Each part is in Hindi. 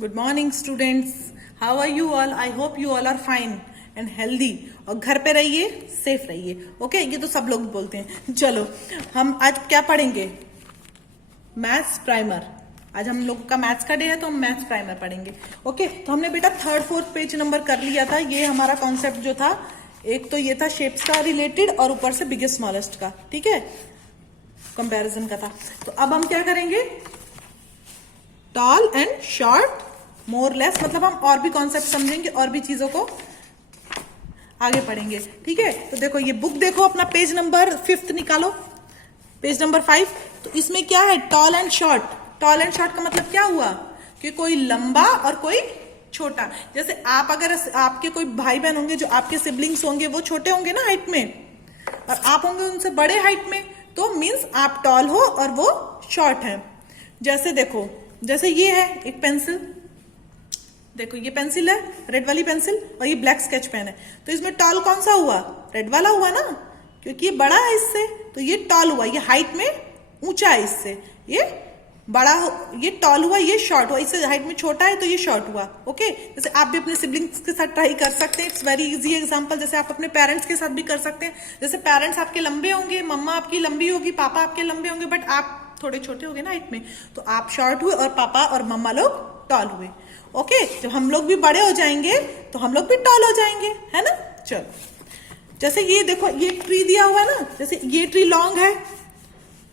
Good morning students, how are you all? I hope you all are fine and healthy. और घर पे रहिए, सेफ रहिए। ओके, ये तो सब लोग बोलते हैं। चलो, हम आज क्या पढ़ेंगे? Maths primer. आज हम लोग का मैथ्स का डे है तो हम मैथ्स प्राइमर पढ़ेंगे। ओके, तो हमने बेटा थर्ड फोर्थ पेज नंबर कर लिया था। ये हमारा कॉन्सेप्ट जो था, एक तो ये था शेप्स का रिलेटेड और ऊपर से बिगेस्ट स्मॉलेस्ट का, ठीक है, कंपैरिजन का था। तो अब हम क्या करेंगे? Tall and short, more less, मतलब हम और भी कॉन्सेप्ट समझेंगे और भी चीजों को आगे पढ़ेंगे, ठीक है। तो देखो, ये बुक देखो, अपना पेज नंबर 5 निकालो, पेज नंबर 5। तो इसमें क्या है? Tall and short. Tall and short का मतलब क्या हुआ कि कोई लंबा और कोई छोटा। जैसे आप, अगर आपके कोई भाई बहन होंगे जो आपके सिबलिंग्स होंगे, वो छोटे होंगे ना हाइट में, और आप होंगे उनसे बड़े हाइट में, तो मीन्स आप टॉल हो और वो शॉर्ट है। जैसे देखो, जैसे ये है एक पेंसिल, देखो ये पेंसिल है, रेड वाली पेंसिल, और ये ब्लैक स्केच पेन है। तो इसमें टॉल कौन सा हुआ? रेड वाला हुआ ना, क्योंकि ये बड़ा है इससे, तो ये टॉल हुआ। ये हाइट में ऊंचा है इससे, ये बड़ा हो, ये टॉल हुआ, ये शॉर्ट हुआ। इससे हाइट में छोटा है तो ये शॉर्ट हुआ। ओके, जैसे आप भी अपने सिबलिंग्स के साथ ट्राई कर सकते हैं। It's very easy example. जैसे आप अपने पेरेंट्स के साथ भी कर सकते हैं। जैसे पेरेंट्स आपके लंबे होंगे, मम्मा आपकी लंबी होगी, पापा आपके लंबे होंगे, बट आप थोड़े छोटे हो गए ना हाइट में, तो आप शॉर्ट हुए और पापा और मम्मा लोग टॉल हुए। ओके, जब हम लोग भी बड़े हो जाएंगे तो हम लोग भी टॉल हो जाएंगे, है ना। चलो, जैसे ये देखो, ये ट्री दिया हुआ है ना, जैसे ये ट्री लॉन्ग है।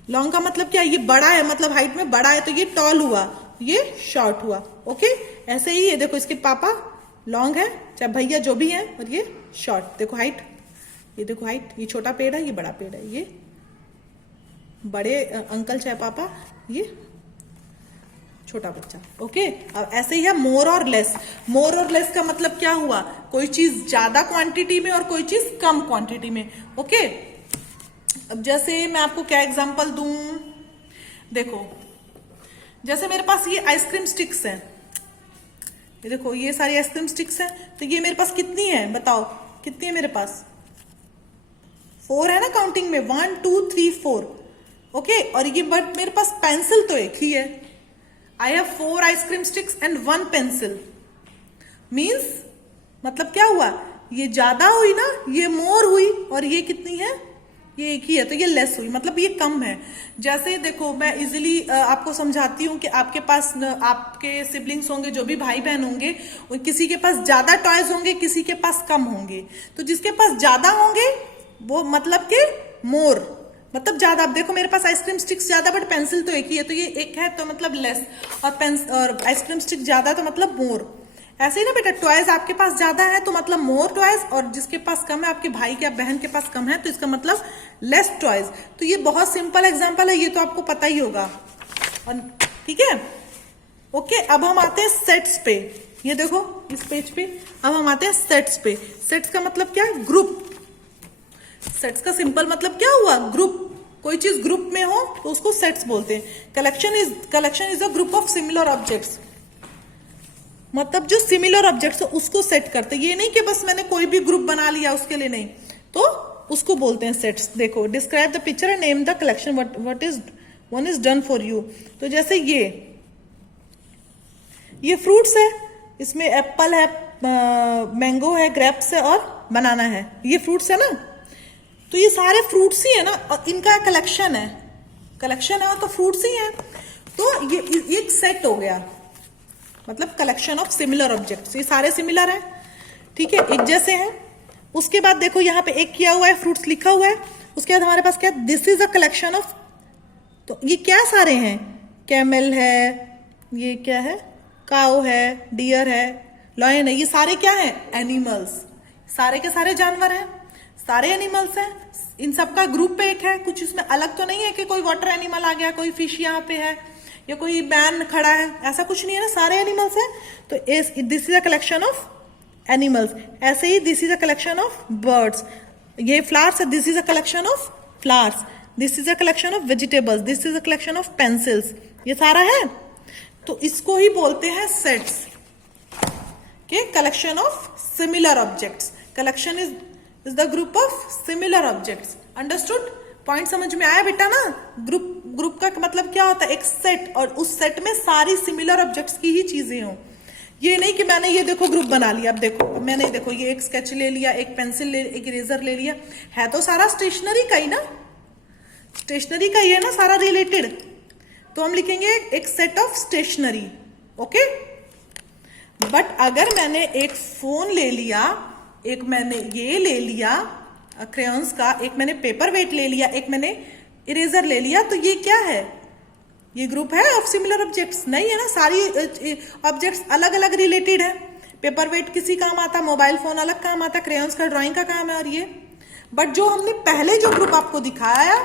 लॉन्ग का मतलब क्या है? ये बड़ा है, मतलब हाइट में बड़ा है, तो ये टॉल हुआ, ये शॉर्ट हुआ। ओके, ऐसे ही ये देखो, इसके पापा लॉन्ग है, चाहे भैया जो भी है, और ये शॉर्ट। देखो हाइट, ये देखो हाइट, ये छोटा पेड़ है, ये बड़ा पेड़ है, ये बड़े अंकल चाहे पापा, ये छोटा बच्चा। ओके, अब ऐसे ही है मोर और लेस। मोर और लेस का मतलब क्या हुआ? कोई चीज ज्यादा क्वांटिटी में और कोई चीज कम क्वांटिटी में। ओके, अब जैसे मैं आपको क्या एग्जांपल दूं? देखो, जैसे मेरे पास ये आइसक्रीम स्टिक्स हैं, ये देखो ये सारी आइसक्रीम स्टिक्स हैं, तो ये मेरे पास कितनी है? बताओ कितनी है मेरे पास? 4 है ना काउंटिंग में, 1 2 3 4। ओके, और ये बट मेरे पास पेंसिल तो एक ही है। I have 4 ice cream sticks and 1 pencil. Means मतलब क्या हुआ? ये ज्यादा हुई ना, ये मोर हुई, और ये कितनी है? ये एक ही है, तो ये लेस हुई, मतलब ये कम है। जैसे देखो, मैं इजीली आपको समझाती हूँ कि आपके पास आपके सिबलिंग्स होंगे, जो भी भाई बहन होंगे, किसी के पास ज्यादा टॉयज होंगे, किसी के पास कम होंगे। तो जिसके पास ज्यादा होंगे वो मतलब के मोर, मतलब ज्यादा। अब देखो, मेरे पास आइसक्रीम स्टिक्स ज्यादा, बट पेंसिल तो एक ही है, तो ये एक है तो मतलब लेस, और आइसक्रीम स्टिक ज्यादा तो मतलब मोर। ऐसे ही ना बेटा, टॉयज आपके पास ज्यादा है तो मतलब मोर टॉयज, और जिसके पास कम है, आपके भाई के बहन के पास कम है, तो इसका मतलब लेस टॉयज। तो ये बहुत सिंपल एग्जांपल है, ये तो आपको पता ही होगा, ठीक है। ओके, अब हम आते हैं सेट्स पे। ये देखो इस पेज पे, अब हम आते हैं सेट्स पे। सेट्स का मतलब क्या है? ग्रुप। सेट्स का सिंपल मतलब क्या हुआ? ग्रुप। कोई चीज ग्रुप में हो तो उसको सेट्स बोलते हैं। Collection is a group of similar objects, मतलब जो सिमिलर ऑब्जेक्ट्स हो उसको सेट करते। ये नहीं कि बस मैंने कोई भी ग्रुप बना लिया, उसके लिए नहीं, तो उसको बोलते हैं सेट्स। देखो, describe the picture and name the collection what is one is done for you. तो जैसे ये फ्रूट्स है, इसमें एप्पल है, मैंगो है, ग्रेप्स है और बनाना है। ये फ्रूट्स है ना, तो ये सारे फ्रूट्स ही है ना, और इनका कलेक्शन है। कलेक्शन है और तो फ्रूट्स ही है, तो ये एक सेट हो गया, मतलब कलेक्शन ऑफ सिमिलर ऑब्जेक्ट्स। ये सारे सिमिलर हैं, ठीक है, एक जैसे हैं। उसके बाद देखो, यहाँ पे एक किया हुआ है, फ्रूट्स लिखा हुआ है। उसके बाद हमारे पास क्या है? This is a collection of, तो ये क्या सारे हैं? कैमल है, ये क्या है? काउ है, डियर है, लॉयन है। ये सारे क्या है? एनिमल्स। सारे के सारे जानवर हैं, सारे एनिमल्स हैं। इन सबका ग्रुप पे एक है, कुछ इसमें अलग तो नहीं है कि कोई वाटर एनिमल आ गया, कोई फिश यहाँ पे है, या कोई मैन खड़ा है, ऐसा कुछ नहीं है ना, सारे एनिमल्स हैं। तो this is a collection of animals. ऐसे ही this is a collection of birds. ये फ्लावर्स है, this is a collection of flowers. This is a collection of vegetables. This is a collection of pencils. ये सारा है, तो इसको ही बोलते हैं सेट्स के collection of similar objects. Collection is the group of similar objects. Understood? Point समझ में आया बेटा ना? ग्रुप का मतलब क्या होता है? एक सेट, और उस सेट में सारी सिमिलर ऑब्जेक्ट्स की ही चीजें हो। ये नहीं कि मैंने ये देखो ग्रुप बना लिया, अब देखो मैंने देखो ये एक स्केच ले लिया, एक पेंसिल ले, एक इरेजर ले लिया, है तो सारा स्टेशनरी का ही ना, स्टेशनरी का ही है ना सारा रिलेटेड। तो हम लिखेंगे एक set of stationery, okay. But अगर मैंने एक फोन ले लिया, एक मैंने ये ले लिया क्रेयॉन्स का, एक मैंने पेपर वेट ले लिया, एक मैंने इरेजर ले लिया, तो ये क्या है? ये ग्रुप है ऑफ सिमिलर ऑब्जेक्ट्स? नहीं है ना, सारी ऑब्जेक्ट्स अलग अलग रिलेटेड है। पेपर वेट किसी काम आता, मोबाइल फोन अलग काम आता, क्रेयॉन्स का ड्राइंग का काम है, और ये बट जो हमने पहले जो ग्रुप आपको दिखाया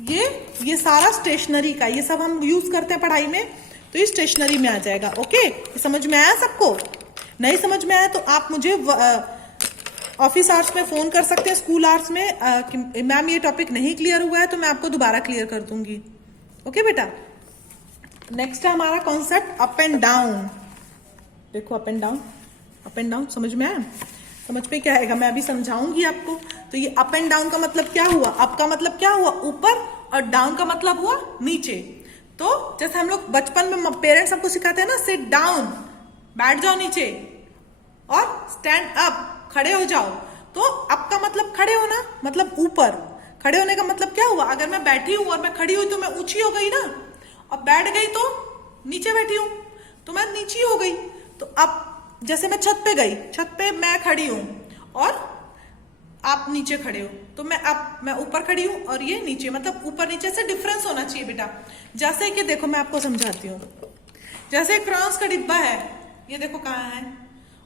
ये सारा स्टेशनरी का, ये सब हम यूज करते हैं पढ़ाई में, तो ये स्टेशनरी में आ जाएगा, ओके। समझ में आया सबको? नहीं समझ में आया तो आप मुझे ऑफिस आवर्स में फोन कर सकते हैं, स्कूल आवर्स में कि मैम ये टॉपिक नहीं क्लियर हुआ है, तो मैं आपको दोबारा क्लियर कर दूंगी, ओके बेटा। नेक्स्ट है हमारा कॉन्सेप्ट अप एंड डाउन। देखो अप एंड डाउन समझ में आया? समझ में क्या आएगा, मैं अभी समझाऊंगी आपको। तो ये अप एंड डाउन का मतलब क्या हुआ? अप का मतलब क्या हुआ? ऊपर, और डाउन का मतलब हुआ नीचे। तो जैसे हम लोग बचपन में पेरेंट्स सबको सिखाते हैं ना, सिट डाउन, बैठ जाओ नीचे, और स्टैंड अप, खड़े हो जाओ। तो अप का मतलब खड़े होना, मतलब ऊपर। खड़े होने का मतलब क्या हुआ? अगर मैं बैठी हूं और मैं खड़ी हुई तो मैं ऊंची हो गई ना, और बैठ गई तो नीचे बैठी हूं तो मैं नीची हो गई। तो अब जैसे मैं छत पे गई, छत पे मैं खड़ी हूं और आप नीचे खड़े हो, तो मैं ऊपर खड़ी हूं और ये नीचे, मतलब ऊपर नीचे से डिफरेंस होना चाहिए बेटा। जैसे कि देखो मैं आपको समझाती हूँ। जैसे क्रॉस का डिब्बा है, ये देखो कहाँ है,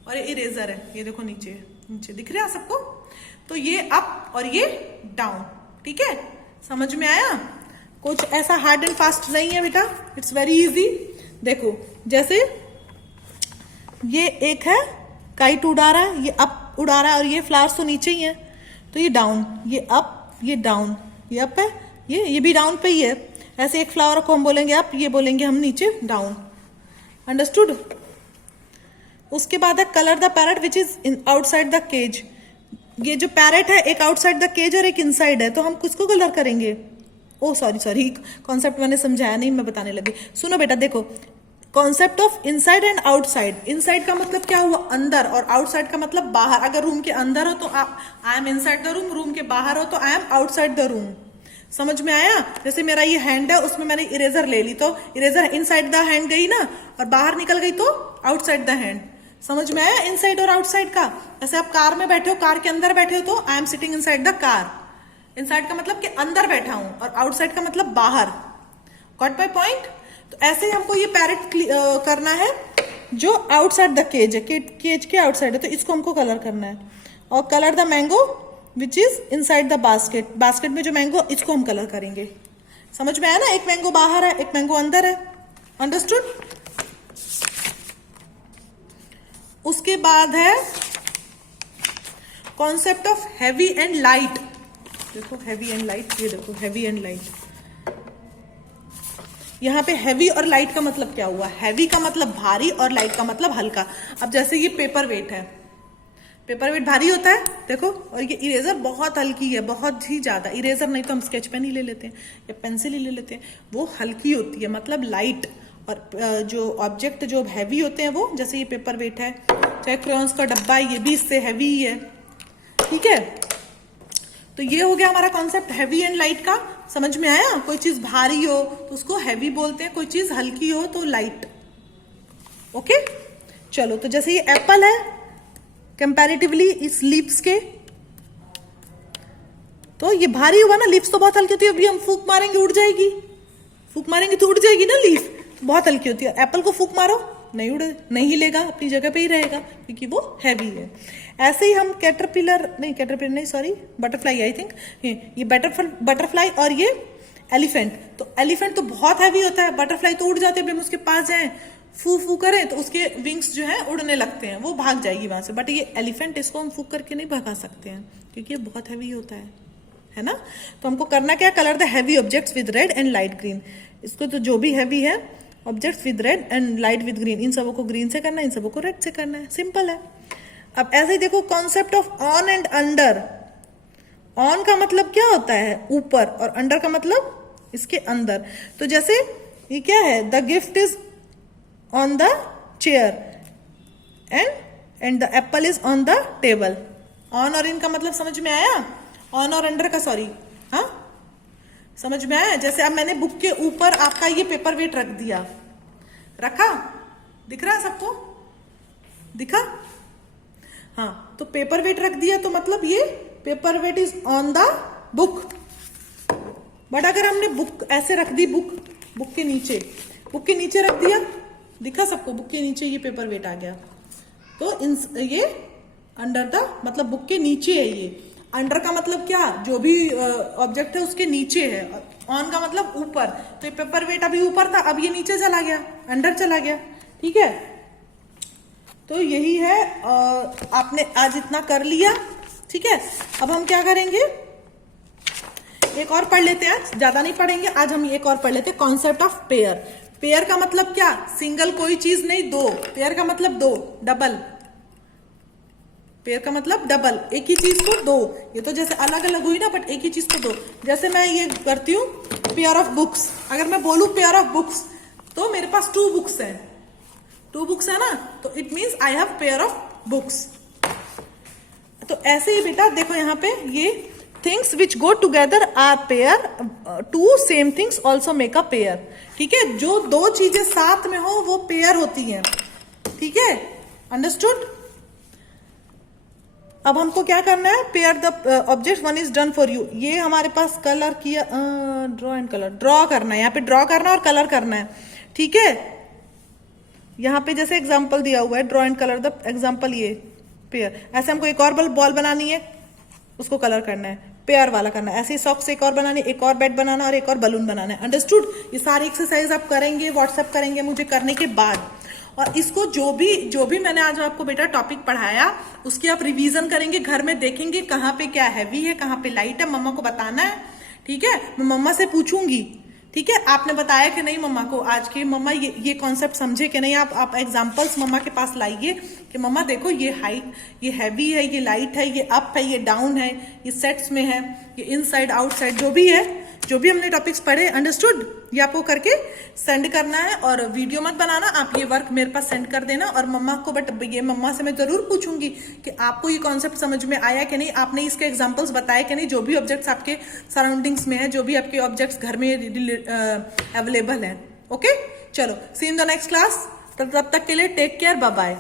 और ये इरेजर है, ये देखो नीचे नीचे दिख रहा है सबको। तो ये अप और ये डाउन, ठीक है? समझ में आया? कुछ ऐसा हार्ड एंड फास्ट नहीं है बेटा, इट्स वेरी इजी। देखो जैसे ये एक है काइट उड़ा रहा है, ये अप उड़ा रहा है, और ये फ्लावर्स तो नीचे ही है, तो ये डाउन, ये अप, ये डाउन, ये अप है, ये भी डाउन पे ही है। ऐसे एक फ्लावर को हम बोलेंगे अप, ये बोलेंगे हम नीचे, डाउन। अंडरस्टूड? उसके बाद है colour the parrot which is in outside the cage. ये जो पैरट है, एक आउटसाइड द केज और एक इनसाइड है, तो हम किसको कलर करेंगे? ओ सॉरी, कॉन्सेप्ट मैंने समझाया नहीं, मैं बताने लगी। सुनो बेटा, देखो concept of inside and outside. Inside का मतलब क्या हुआ? अंदर, और आउटसाइड का मतलब बाहर। अगर रूम के अंदर हो तो I am inside the room, room के बाहर हो तो I am outside the room. समझ में आया? जैसे मेरा ये हैंड है, उसमें मैंने इरेजर ले ली, तो इरेजर इनसाइड द हैंड गई ना, और बाहर निकल गई तो आउटसाइड द हैंड। समझ में आया इनसाइड और आउटसाइड का? जैसे आप कार में बैठे हो, कार के अंदर बैठे हो, तो I am sitting inside the car. Inside का मतलब कि अंदर बैठा हूं, और आउटसाइड का मतलब बाहर। Got my point? तो ऐसे ही हमको ये पैरेट करना है जो आउटसाइड द केज है, केज के आउटसाइड है, तो इसको हमको कलर करना है। और colour the mango which is inside the basket. Basket में जो मैंगो, इसको हम कलर करेंगे। समझ में आया ना? एक मैंगो बाहर है, एक मैंगो अंदर है। अंडरस्टूड? उसके बाद है concept of heavy and light. देखो हैवी एंड लाइट, ये देखो हैवी एंड लाइट। यहाँ पे हैवी और लाइट का मतलब क्या हुआ? हैवी का मतलब भारी और लाइट का मतलब हल्का। अब जैसे ये पेपर वेट है, पेपर वेट भारी होता है देखो, और ये इरेजर बहुत हल्की है, बहुत ही ज्यादा। इरेजर नहीं तो हम स्केच पेन ही ले लेते हैं या पेंसिल ही ले लेते हैं, वो हल्की होती है, मतलब लाइट। और जो ऑब्जेक्ट जो हैवी होते हैं वो, जैसे ये पेपर वेट है, चाहे क्रेयॉन्स का डब्बा है, ये भी इससे हैवी ही है, ठीक है? तो ये हो गया हमारा कॉन्सेप्ट हैवी एंड लाइट का। समझ में आया? कोई चीज भारी हो तो उसको हैवी बोलते हैं, कोई चीज हल्की हो तो लाइट। ओके चलो, तो जैसे ये एप्पल है कंपैरेटिवली इस लीव्स के, तो ये भारी हुआ ना, लीव्स तो बहुत हल्की होती है। अभी हम फूक मारेंगे उड़ जाएगी, फूक मारेंगे तो उड़ जाएगी ना लीफ, बहुत हल्की होती है। एप्पल को फूक मारो नहीं उड़े, नहीं हिलेगा, अपनी जगह पे ही रहेगा क्योंकि वो हैवी है। ऐसे ही हम कैटरपिलर नहीं सॉरी बटरफ्लाई, आई थिंक ये बटरफ्लाई और ये एलिफेंट। तो एलिफेंट तो बहुत हैवी होता है, बटरफ्लाई तो उड़ जाते हैं। हम उसके पास जाएं, फू फू करें तो उसके विंग्स जो है उड़ने लगते हैं, वो भाग जाएगी वहां से। बट ये एलिफेंट, इसको हम फूक करके नहीं भगा सकते हैं क्योंकि ये बहुत हैवी होता है ना? तो हमको करना क्या? Colour the heavy objects with red and light green. इसको तो जो भी हैवी है objects with red and light with green, इन सबों को ग्रीन से करना है, इन सबों को रेड से करना है। सिंपल है। अब ऐसे ही देखो concept of on and under. On का मतलब क्या होता है? ऊपर, और अंडर का मतलब इसके अंदर। तो जैसे ये क्या है? The gift is on the chair. And the Apple is on the table. On और इन का मतलब समझ में आया? ऑन और अंडर का, सॉरी, हाँ समझ में आया? जैसे अब मैंने बुक के ऊपर आपका ये पेपर वेट रख दिया, रखा, दिख रहा है सबको? दिखा? हाँ, तो पेपर वेट रख दिया तो मतलब ये paperweight is on the book. But अगर हमने बुक ऐसे रख दी, बुक के नीचे, बुक के नीचे रख दिया, दिखा सबको? बुक के नीचे ये पेपर वेट आ गया, तो ये अंडर द मतलब बुक के नीचे है। ये अंडर का मतलब क्या? जो भी ऑब्जेक्ट है उसके नीचे है। ऑन का मतलब ऊपर, तो ये पेपर वेट अभी ऊपर था, अब ये नीचे चला गया, अंडर चला गया। ठीक है, तो यही है, आपने आज इतना कर लिया। ठीक है, अब हम क्या करेंगे, एक और पढ़ लेते हैं। आज ज्यादा नहीं पढ़ेंगे, आज हम एक और पढ़ लेते हैं, कॉन्सेप्ट ऑफ पेयर। पेयर का मतलब क्या? सिंगल कोई चीज नहीं, दो। पेयर का मतलब दो, डबल। पेयर का मतलब डबल, एक ही चीज को दो। ये तो जैसे अलग अलग हुई ना, बट एक ही चीज को दो। जैसे मैं ये करती हूँ पेयर ऑफ बुक्स, अगर मैं बोलूं पेयर ऑफ बुक्स तो मेरे पास 2 बुक्स है, 2 बुक्स है ना, तो it means I have pair of books. तो ऐसे ही बेटा देखो यहाँ पे, ये things which go together are pair, 2 same things also make a pair. ठीक है, जो 2 चीजें साथ में हो वो पेयर होती हैं। ठीक है, अंडरस्टूड? अब हमको क्या करना है, pair the object, one is done for you. ये हमारे पास कलर किया, ड्रॉ एंड कलर, ड्रॉ करना है, यहाँ पे ड्रॉ करना और कलर करना है। ठीक है, यहाँ पे जैसे एग्जाम्पल दिया हुआ है, draw and colour the example, ये पेयर। ऐसे हमको एक और बॉल बनानी है, उसको कलर करना है, पेयर वाला करना है। ऐसे सॉक्स एक और बनानी, एक और बैट बनाना और एक और बलून बनाना है। अंडरस्टूड? ये सारी एक्सरसाइज आप करेंगे, व्हाट्सएप करेंगे मुझे करने के बाद, और इसको जो भी मैंने आज आपको बेटा टॉपिक पढ़ाया उसकी आप रिवीजन करेंगे, घर में देखेंगे कहाँ पे क्या हैवी है, कहाँ पे लाइट है, मम्मा को बताना है। ठीक है, मैं मम्मा से पूछूंगी, ठीक है, आपने बताया कि नहीं मम्मा को आज के, मम्मा ये कॉन्सेप्ट समझे कि नहीं। आप एग्जांपल्स मम्मा के पास लाइए कि मम्मा देखो ये हाइट, ये हैवी है, ये लाइट है, ये अप है, ये डाउन है, ये सेट्स में है, ये इनसाइड आउटसाइड, जो भी है, जो भी हमने टॉपिक्स पढ़े। अंडरस्टूड? ये आपको करके सेंड करना है, और वीडियो मत बनाना, आप ये वर्क मेरे पास सेंड कर देना। और मम्मा को, बट ये मम्मा से मैं जरूर पूछूंगी कि आपको ये कॉन्सेप्ट समझ में आया कि नहीं, आपने इसके एग्जांपल्स बताए कि नहीं, जो भी ऑब्जेक्ट्स आपके सराउंडिंग्स में है, जो भी आपके ऑब्जेक्ट्स घर में अवेलेबल है। ओके, चलो, सी इन द नेक्स्ट क्लास। तब तक के लिए टेक केयर, बाय बाय।